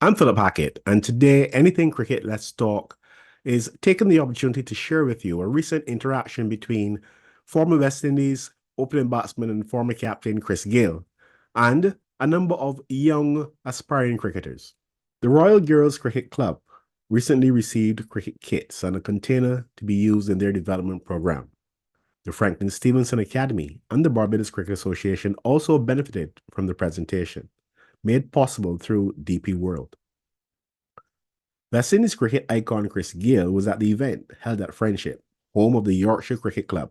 I'm Philip Hackett, and today, Anything Cricket Let's Talk is taking the opportunity to share with you a recent interaction between former West Indies opening batsman and former captain Chris Gayle and a number of young aspiring cricketers. The Royal Girls Cricket Club recently received cricket kits and a container to be used in their development program. The Franklin Stevenson Academy and the Barbados Cricket Association also benefited from the presentation, made possible through DP World. West Indies cricket icon Chris Gayle was at the event held at Friendship, home of the Yorkshire Cricket Club.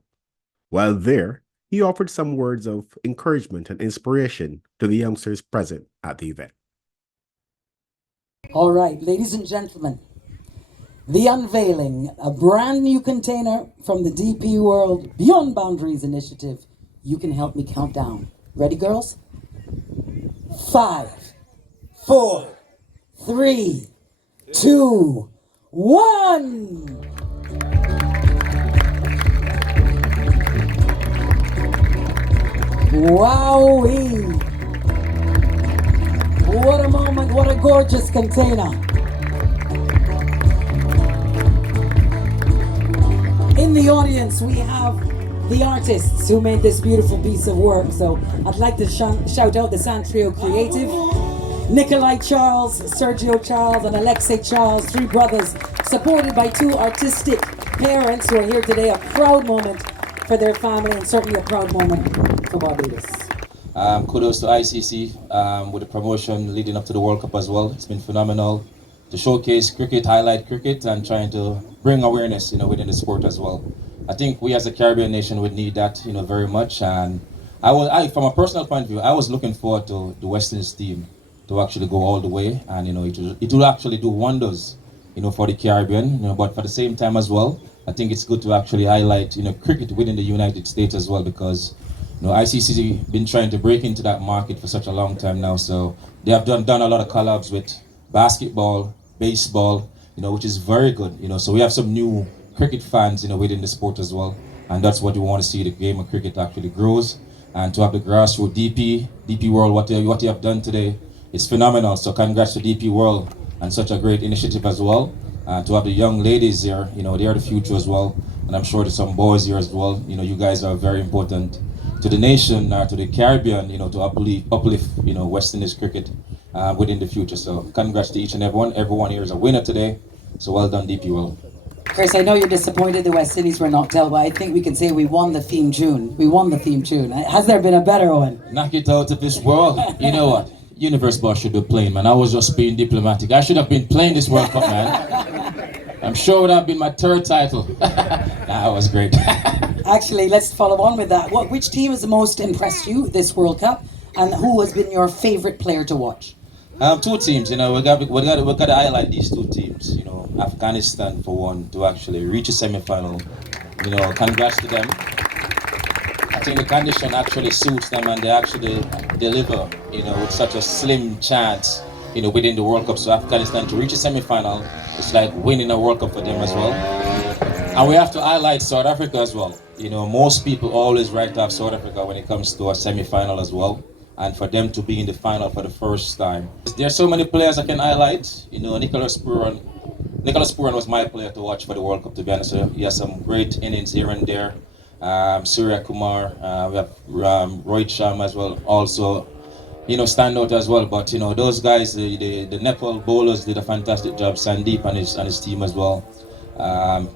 While there, he offered some words of encouragement and inspiration to the youngsters present at the event. All right, ladies and gentlemen, the unveiling, a brand new container from the DP World Beyond Boundaries initiative. You can help me count down. Ready, girls? 5, 4, 3, 2, 1. Wowee! What a moment, what a gorgeous container. In the audience, we have the artists who made this beautiful piece of work. So I'd like to shout out the San Trio Creative, Nikolai Charles, Sergio Charles, and Alexei Charles, three brothers, supported by two artistic parents who are here today. A proud moment for their family and certainly a proud moment for Barbados. Kudos to ICC with the promotion leading up to the World Cup as well. It's been phenomenal to showcase cricket, highlight cricket, and trying to bring awareness, within the sport as well. I think we as a Caribbean nation would need that, very much. And from a personal point of view, I was looking forward to the West Indies team to actually go all the way, and it will actually do wonders, for the Caribbean. But for the same time as well, I think it's good to actually highlight, cricket within the United States as well, because ICC been trying to break into that market for such a long time now. So they have done a lot of collabs with basketball, baseball, which is very good. So we have some new cricket fans, within the sport as well, and that's what we want to see. The game of cricket actually grows, and to have the grassroots DP World, what you have done today, it's phenomenal. So congrats to DP World and such a great initiative as well. And to have the young ladies here, they are the future as well, and I'm sure there's some boys here as well. You guys are very important to the nation, to the Caribbean, to uplift, West Indies cricket within the future. So congrats to each and everyone. Everyone here is a winner today. So well done, DP World. Chris, I know you're disappointed the West Indies were knocked out, but I think we can say we won the theme tune. We won the theme tune. Has there been a better one? Knock it out of this world. You know what? Universe Boss should be playing, man. I was just being diplomatic. I should have been playing this World Cup, man. I'm sure it would have been my third title. That was great. Actually, let's follow on with that. Which team has the most impressed you this World Cup, and who has been your favorite player to watch? Two teams. We got to highlight these two teams. Afghanistan for one to actually reach a semi-final. Congrats to them. I think the condition actually suits them, and they actually deliver. With such a slim chance. Within the World Cup. So Afghanistan to reach a semi-final, it's like winning a World Cup for them as well. And we have to highlight South Africa as well. Most people always write off South Africa when it comes to a semi-final as well. And for them to be in the final for the first time. There are so many players I can highlight. Nicholas Puran was my player to watch for the World Cup, to be honest. He has some great innings here and there. Surya Kumar, we have Rohit Sharma as well, also stand out as well. But those guys, the Nepal bowlers did a fantastic job. Sandeep and his team as well.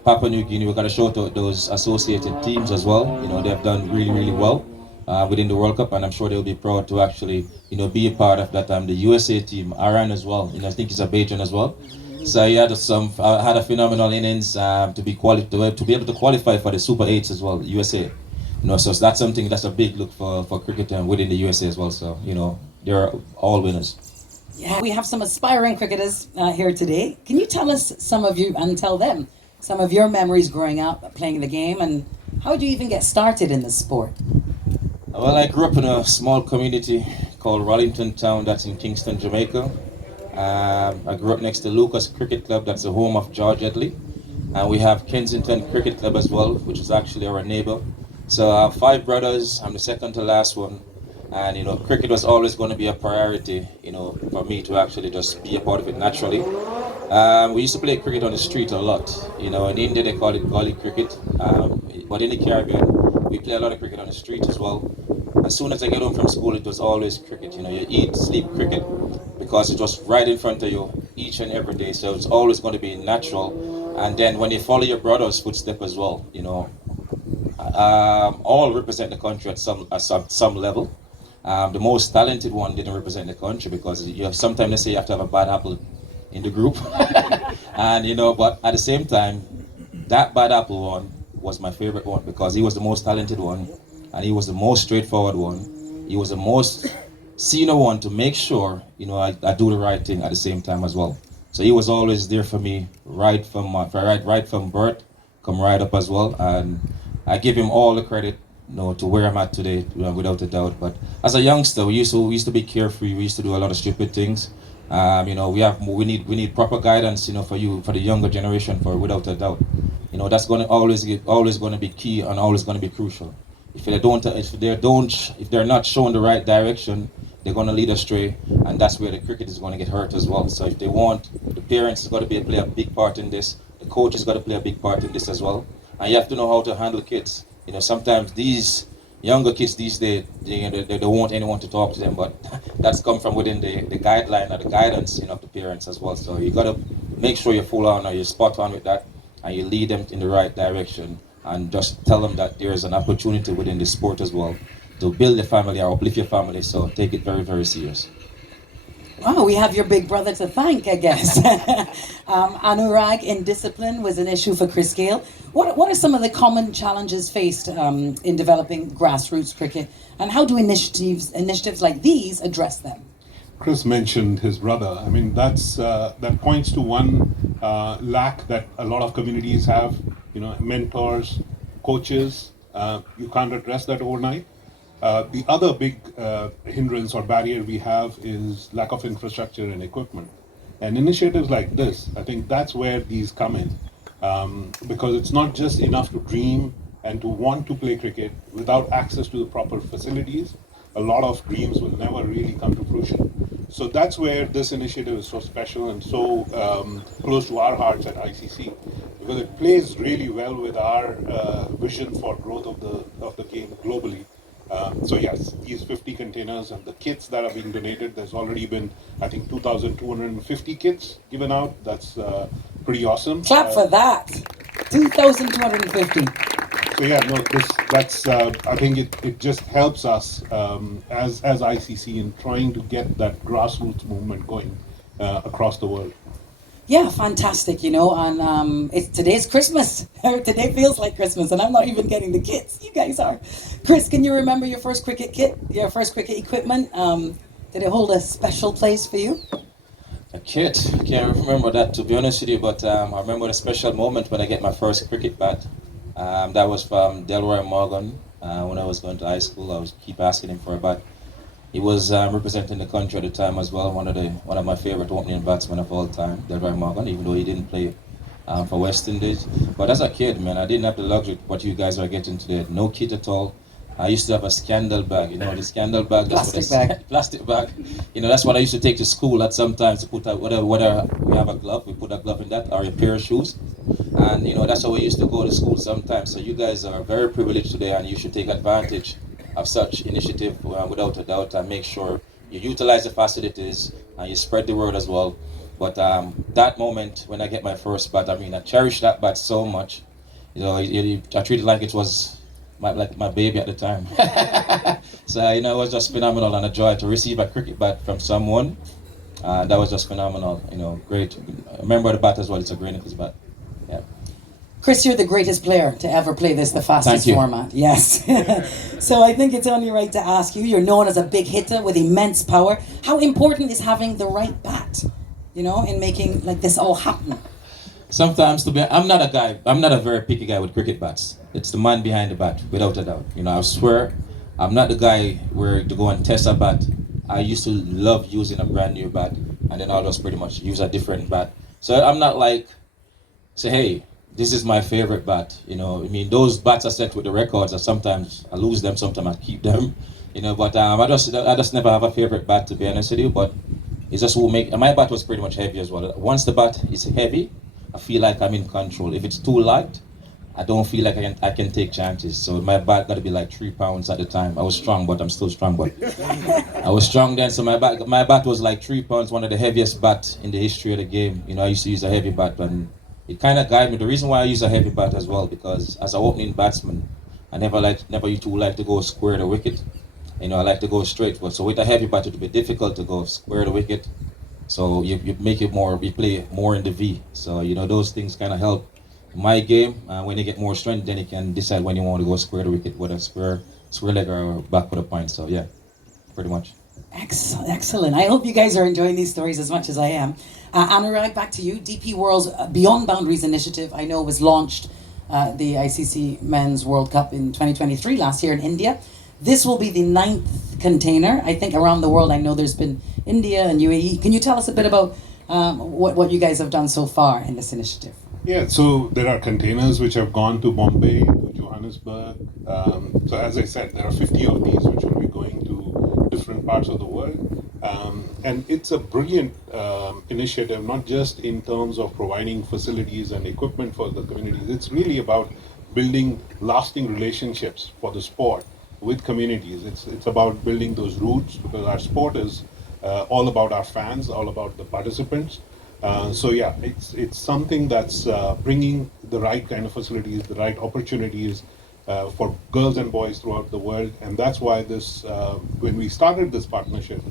Papua New Guinea, we got to shout out those associated teams as well. They have done really, really well within the World Cup, and I'm sure they'll be proud to actually be a part of that. The USA team, Aran as well. I think he's a Bajan as well. So he had had a phenomenal innings to be able to qualify for the Super 8s as well, USA. So that's something that's a big look for cricket within the USA as well. So they're all winners. Yeah, we have some aspiring cricketers here today. Can you tell us some of your memories growing up playing the game, and how did you even get started in the sport? Well, I grew up in a small community called Rollington Town, that's in Kingston, Jamaica. I grew up next to Lucas Cricket Club, that's the home of George Edley. And we have Kensington Cricket Club as well, which is actually our neighbor. So I have 5 brothers, I'm the second to last one. And cricket was always going to be a priority, for me to actually just be a part of it naturally. We used to play cricket on the street a lot. In India they call it gully cricket, but in the Caribbean we play a lot of cricket on the street as well. As soon as I get home from school, it was always cricket. You eat, sleep cricket, because it was right in front of you each and every day. So it's always going to be natural. And then when you follow your brother's footstep as well, all represent the country at some level. The most talented one didn't represent the country because you have sometimes they say you have to have a bad apple in the group, and but at the same time, that bad apple one was my favorite one because he was the most talented one, and he was the most straightforward one. He was the most senior one to make sure I do the right thing at the same time as well. So he was always there for me right from birth, come right up as well, and I give him all the credit to where I'm at today, without a doubt. But as a youngster, we used to be carefree. We used to do a lot of stupid things. We need proper guidance, for the younger generation, for without a doubt. That's going to always going to be key and always going to be crucial. If they're not shown the right direction, they're going to lead astray, and that's where the cricket is going to get hurt as well. So if they want, the parents has got to play a big part in this. The coach has got to play a big part in this as well, and you have to know how to handle kids. Sometimes these younger kids these days, they don't want anyone to talk to them, but that's come from within the guideline or the guidance, of the parents as well. So you got to make sure you're full on or you're spot on with that, and you lead them in the right direction, and just tell them that there is an opportunity within the sport as well to build a family or uplift your family. So take it very, very serious. Wow, we have your big brother to thank, I guess. Anurag in discipline was an issue for Chris Gayle. What are some of the common challenges faced in developing grassroots cricket, and how do initiatives like these address them? Chris mentioned his brother. I mean, that points to one lack that a lot of communities have. Mentors, coaches. You can't address that overnight. The other big hindrance or barrier we have is lack of infrastructure and equipment. And initiatives like this, I think that's where these come in. Because it's not just enough to dream and to want to play cricket without access to the proper facilities. A lot of dreams will never really come to fruition. So that's where this initiative is so special and so close to our hearts at ICC, because it plays really well with our vision for growth of the game globally. So yes, these 50 containers and the kits that are being donated, there's already been, I think, 2,250 kits given out. That's pretty awesome. Clap for that. 2,250. So yeah, no, that's I think it just helps us as ICC in trying to get that grassroots movement going across the world. Yeah, fantastic, and today's Christmas. Today feels like Christmas, and I'm not even getting the kits. You guys are. Chris, can you remember your first cricket kit, your first cricket equipment? Did it hold a special place for you? A kit? I can't remember that, to be honest with you, but I remember the special moment when I get my first cricket bat. That was from Delroy Morgan. When I was going to high school, I was keep asking him for a bat. He was representing the country at the time as well, one of my favorite opening batsmen of all time, Delroy Morgan, even though he didn't play for West Indies. But as a kid, man, I didn't have the luxury of what you guys are getting today. No kit at all. I used to have a scandal bag, the scandal bag. Plastic bag. Plastic bag. That's what I used to take to school at sometimes to put out, whether we have a glove, we put a glove in that, or a pair of shoes. And, that's how we used to go to school sometimes. So you guys are very privileged today, and you should take advantage of such initiative without a doubt, and make sure you utilize the facilities and you spread the word as well. But that moment when I get my first bat, I cherish that bat so much. I treat it like it was my baby at the time. So it was just phenomenal, and a joy to receive a cricket bat from someone. That was just phenomenal. Great. I remember the bat as well. It's a Greenwich bat. Yeah. Chris, you're the greatest player to ever play this, the fastest format. Yes. So I think it's only right to ask you, you're known as a big hitter with immense power. How important is having the right bat, in making this all happen? Sometimes, I'm not a very picky guy with cricket bats. It's the man behind the bat, without a doubt. I swear, I'm not the guy where to go and test a bat. I used to love using a brand new bat, and then I'll just pretty much use a different bat. So I'm not say, hey, this is my favorite bat. Those bats are set with the records, and sometimes I lose them, sometimes I keep them. You know, but I just never have a favorite bat, to be honest with you. But it's just who make my bat was pretty much heavy as well. Once the bat is heavy, I feel like I'm in control. If it's too light, I don't feel like I can take chances. So my bat got to be like 3 pounds at the time. I was strong, but I'm still strong. But I was strong then, so my bat was like 3 pounds, one of the heaviest bat in the history of the game. You know, I used to use a heavy bat, and it kind of guided me. The reason why I use a heavy bat as well, because as an opening batsman, I never used to like to go square the wicket. You know, I like to go straight. But so with a heavy bat, it would be difficult to go square the wicket. So you make it more, you play more in the V. So you know those things kind of help my game. When you get more strength, then you can decide when you want to go square the wicket, whether square leg or back with a point. So yeah, pretty much. Excellent, excellent. I hope you guys are enjoying these stories as much as I am. Anurag, back to you. DP World's Beyond Boundaries initiative, I know, was launched the ICC Men's World Cup in 2023, last year in India. This will be the 9th container, I think, around the world. I know there's been India and UAE. Can you tell us a bit about what you guys have done so far in this initiative? Yeah, so there are containers which have gone to Bombay, to Johannesburg. So as I said, there are 50 of these which will be going to different parts of the world. And it's a brilliant initiative, not just in terms of providing facilities and equipment for the communities. It's really about building lasting relationships for the sport with communities. It's about building those roots, because our sport is all about our fans, all about the participants. So yeah, it's something that's bringing the right kind of facilities, the right opportunities for girls and boys throughout the world, and that's why this when we started this partnership,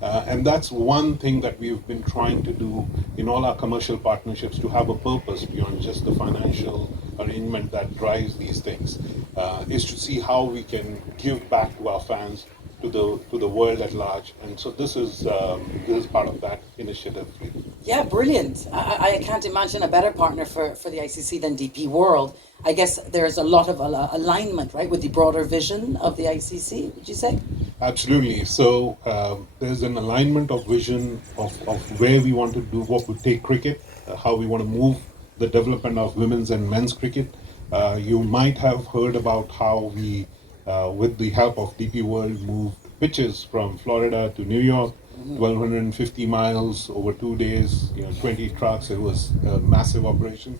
and that's one thing that we've been trying to do in all our commercial partnerships, to have a purpose beyond just the financial arrangement that drives these things, is to see how we can give back to our fans, to the world at large. And so this is part of that initiative. Yeah, brilliant. I can't imagine a better partner for the ICC than DP World. I guess there's a lot of alignment, right, with the broader vision of the ICC, would you say? Absolutely. So there's an alignment of vision of where we want to do, what we take cricket, how we want to move the development of women's and men's cricket. You might have heard about how we, with the help of DP World, moved pitches from Florida to New York, 1,250 miles over 2 days, 20 trucks. It was a massive operation.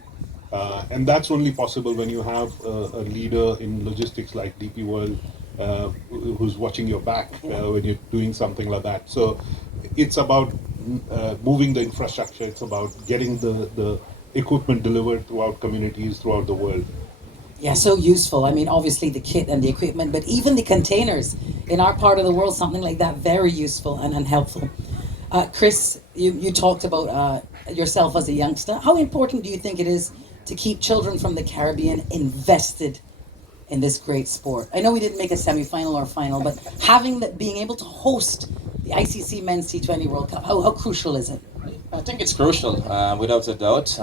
And that's only possible when you have a leader in logistics like DP World, who's watching your back when you're doing something like that. So it's about moving the infrastructure. It's about getting the equipment delivered throughout communities throughout the world. Yeah, so useful. I mean, obviously the kit and the equipment, but even the containers in our part of the world, something like that, very useful and helpful. Chris, you talked about yourself as a youngster. How important do you think it is to keep children from the Caribbean invested in this great sport? I know we didn't make a semi-final or final, but being able to host the ICC Men's T20 World Cup, how crucial is it? I think it's crucial, without a doubt.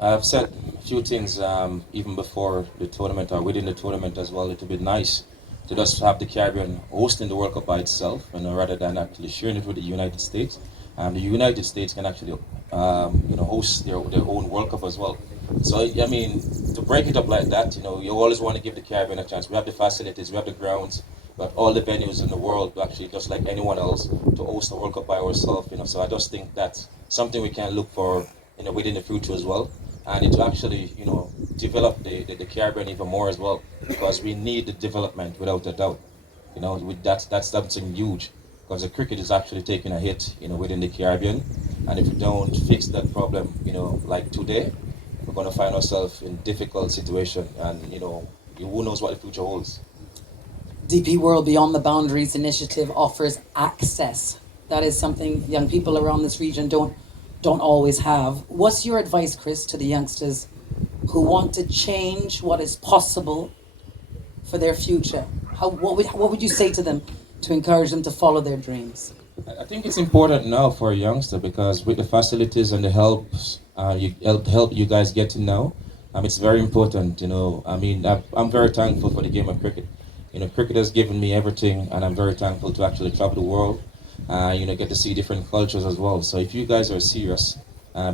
I've said a few things even before the tournament or within the tournament as well. It would be nice to just have the Caribbean hosting the World Cup by itself, rather than actually sharing it with the United States. The United States can actually host their own World Cup as well. So I mean, to break it up like that, you always want to give the Caribbean a chance. We have the facilities, we have the grounds, we have all the venues in the world to actually, just like anyone else, to host the World Cup by ourselves. So I just think that's something we can look for within the future as well, and it actually develop the Caribbean even more as well, because we need the development without a doubt. That's something huge, because the cricket is actually taking a hit within the Caribbean, and if we don't fix that problem like today, we're going to find ourselves in difficult situation, and who knows what the future holds. DP World Beyond the Boundaries initiative offers access. That is something young people around this region don't always have. What's your advice, Chris, to the youngsters who want to change what is possible for their future? What would you say to them to encourage them to follow their dreams? I think it's important now for a youngster, because with the facilities and the help you guys getting now, it's very important. I'm very thankful for the game of cricket. Cricket has given me everything, and I'm very thankful to actually travel the world. Get to see different cultures as well. So if you guys are serious,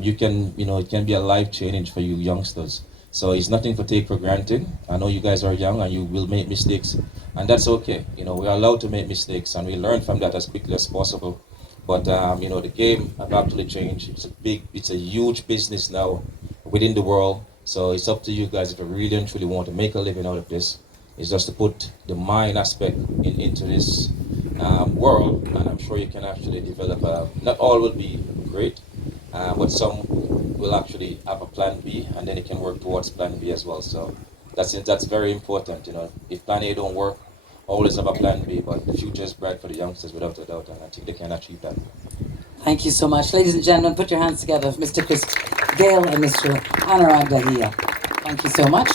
you can, it can be a life change for you youngsters. So it's nothing to take for granted. I know you guys are young and you will make mistakes, and that's okay. We're allowed to make mistakes and we learn from that as quickly as possible. But the game have actually changed. It's a huge business now within the world. So it's up to you guys if you really and truly want to make a living out of this. It's just to put the mind aspect into this world, and I'm sure you can actually develop. Not all will be great, but some will actually have a plan B, and then you can work towards plan B as well. So that's very important. If plan A don't work, always have a plan B. But the future is bright for the youngsters without a doubt, and I think they can achieve that. Thank you so much. Ladies and gentlemen, put your hands together for Mr. Chris Gayle and Mr. Anurag Dahiya. Thank you so much.